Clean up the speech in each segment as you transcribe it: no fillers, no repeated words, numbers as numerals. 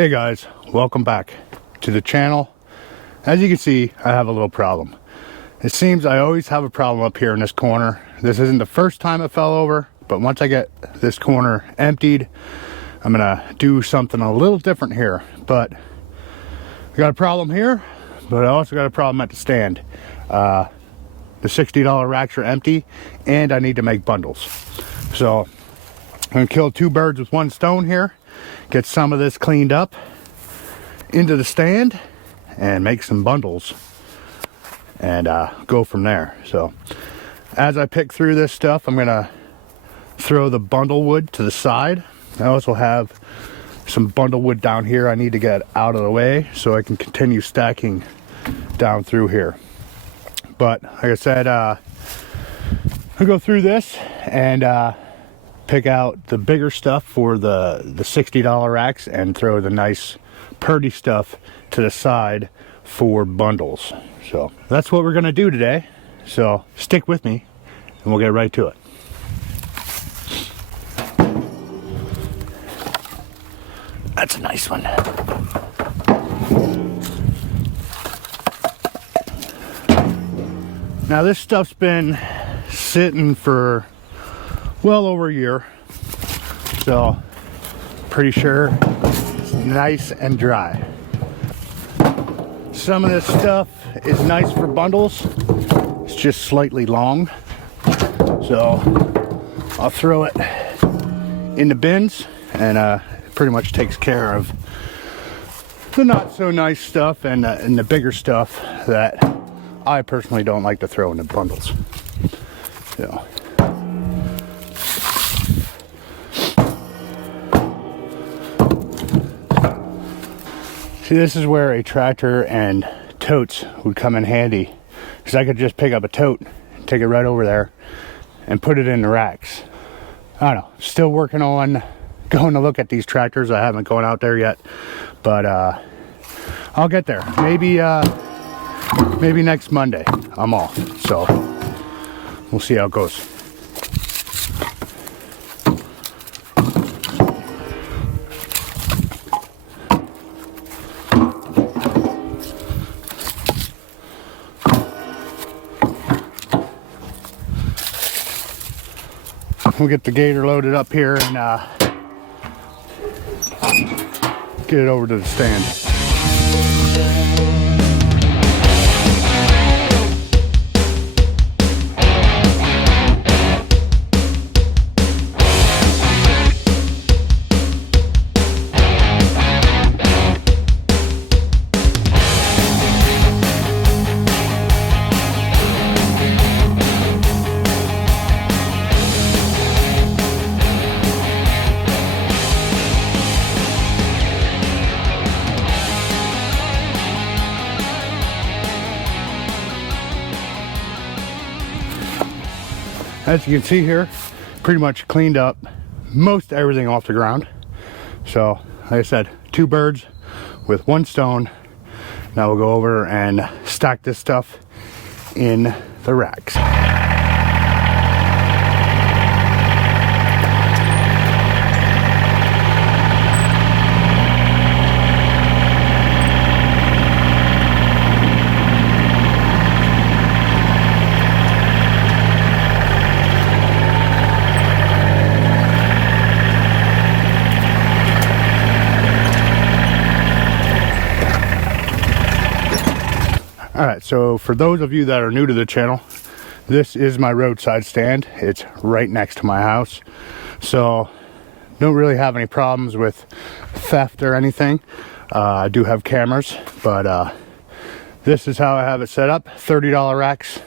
Hey guys, welcome back to the channel. As you can see, I have a little problem. It seems I always have a problem up here in this corner. This isn't the first time it fell over, but once I get this corner emptied, I'm gonna do something a little different here. But I got a problem here, but I also got a problem at the stand. The $60 racks are empty and I need to make bundles. So I'm gonna kill two birds with one stone here. Get some of this cleaned up into the stand and make some bundles and go from there. So as I pick through this stuff, I'm gonna throw the bundle wood to the side. I also have some bundle wood down here I need to get out of the way so I can continue stacking down through here. But like I said, I'll go through this and pick out the bigger stuff for the $60 racks and throw the nice purdy stuff to the side for bundles. So that's what we're gonna do today. So stick with me and we'll get right to it. That's a nice one. Now this stuff's been sitting for well over a year, so pretty sure it's nice and dry. Some of this stuff is nice for bundles. It's just slightly long, so I'll throw it in the bins, and pretty much takes care of the not so nice stuff and the bigger stuff that I personally don't like to throw in the bundles. So see, this is where a tractor and totes would come in handy, because I could just pick up a tote, take it right over there, and put it in the racks. I don't know, still working on going to look at these tractors. I haven't gone out there yet, but I'll get there. Maybe next Monday I'm off, so we'll see how it goes. We'll get the Gator loaded up here and get it over to the stand. As you can see here, pretty much cleaned up most everything off the ground. So, like I said, two birds with one stone. Now we'll go over and stack this stuff in the racks. Alright, so for those of you that are new to the channel, this is my roadside stand. It's right next to my house, so don't really have any problems with theft or anything. I do have cameras, but this is how I have it set up. $30 racks,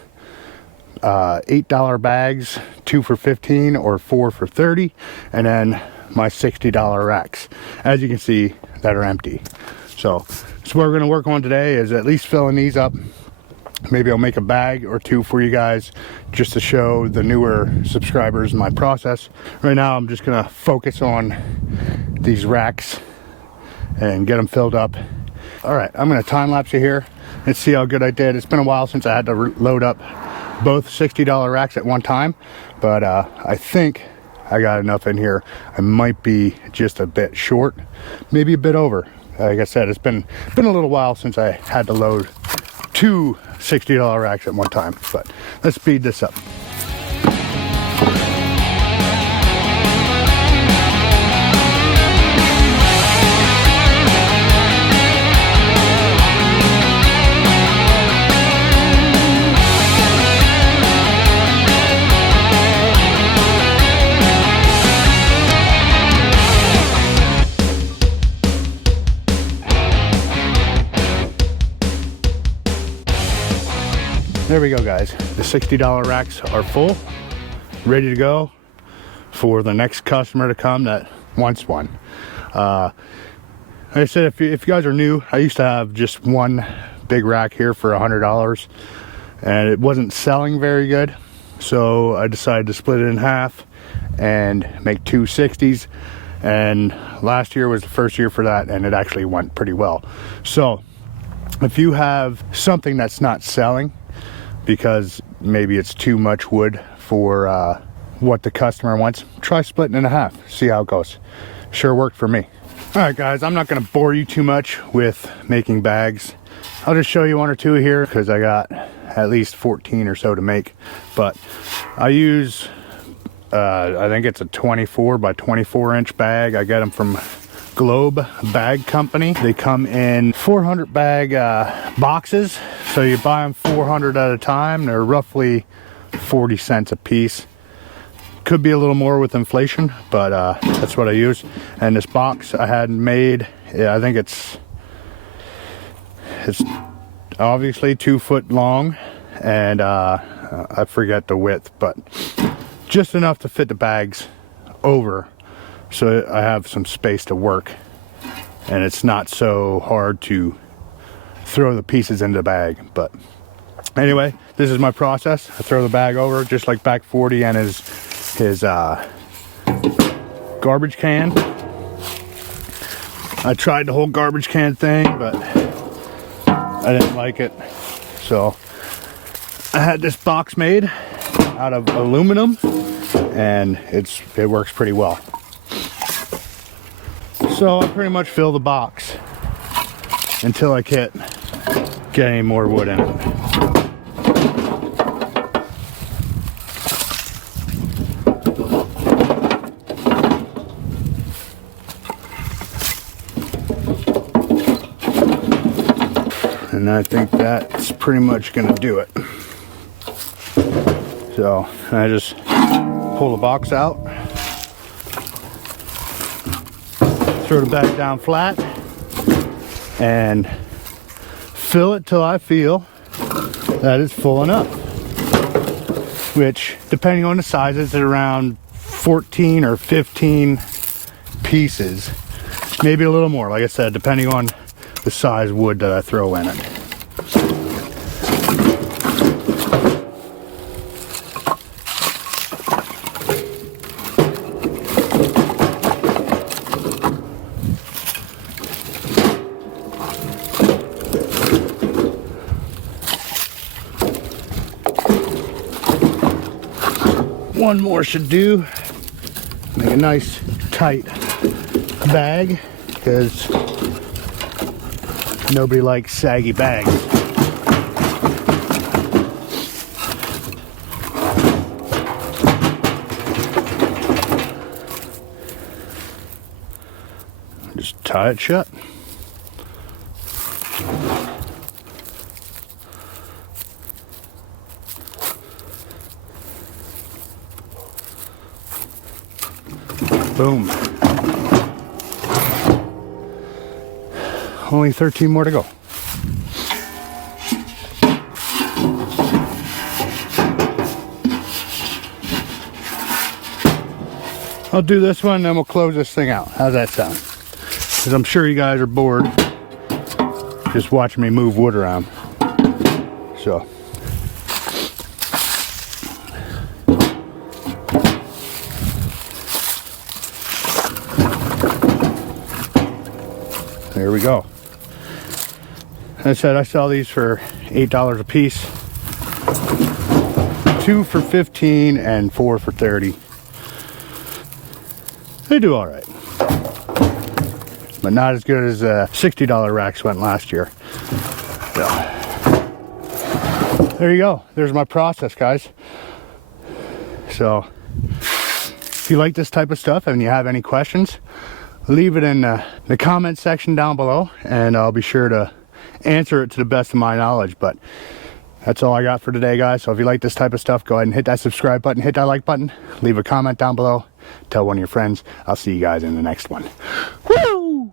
$8 bags, 2 for $15 or 4 for $30, and then my $60 racks, as you can see, that are empty. So what we're going to work on today is at least filling these up. Maybe I'll make a bag or two for you guys just to show the newer subscribers my process. Right now I'm just going to focus on these racks and get them filled up. Alright, I'm going to time lapse you here and see how good I did. It's been a while since I had to load up both $60 racks at one time, but I think I got enough in here. I might be just a bit short, maybe a bit over, Like I said, it's been a little while since I had to load 2 $60 racks at one time, but let's speed this up. There we go, guys. The $60 racks are full, ready to go for the next customer to come that wants one. Like I said, if you guys are new, I used to have just one big rack here for $100, and it wasn't selling very good, so I decided to split it in half and make 2 60s, and last year was the first year for that, and it actually went pretty well. So if you have something that's not selling because maybe it's too much wood for what the customer wants, try splitting it in half, see how it goes. Sure worked for me. All right, guys, I'm not going to bore you too much with making bags. I'll just show you 1 or 2 here because I got at least 14 or so to make. But I use I think it's a 24 by 24 inch bag. I get them from Globe Bag Company. They come in 400 bag boxes, so you buy them 400 at a time. They're roughly 40 cents a piece. Could be a little more with inflation, but that's what I use. And this box I had made, I think it's obviously 2 foot long, and I forget the width, but just enough to fit the bags over, so I have some space to work, and it's not so hard to throw the pieces into the bag. But anyway, this is my process. I throw the bag over just like back 40 and his garbage can. I tried the whole garbage can thing, but I didn't like it, so I had this box made out of aluminum, and it works pretty well. So I pretty much fill the box until I can't get any more wood in it. And I think that's pretty much gonna do it. So I just pull the box out, throw the bag down flat, and fill it till I feel that it's full enough, which, depending on the sizes, is around 14 or 15 pieces, maybe a little more, like I said, depending on the size wood that I throw in it. One more should do. Make a nice tight bag, because nobody likes saggy bags. Just tie it shut. Boom. Only 13 more to go. I'll do this one, then we'll close this thing out. How's that sound? Because I'm sure you guys are bored just watching me move wood around. So. There we go. As I said, I sell these for $8 a piece. 2 for 15 and 4 for 30. They do all right. but not as good as $60 racks went last year. So there you go. There's my process, guys. So if you like this type of stuff and you have any questions, leave it in the comment section down below, and I'll be sure to answer it to the best of my knowledge. But that's all I got for today, guys. So if you like this type of stuff, go ahead and hit that subscribe button, hit that like button, leave a comment down below, tell one of your friends. I'll see you guys in the next one. Woo!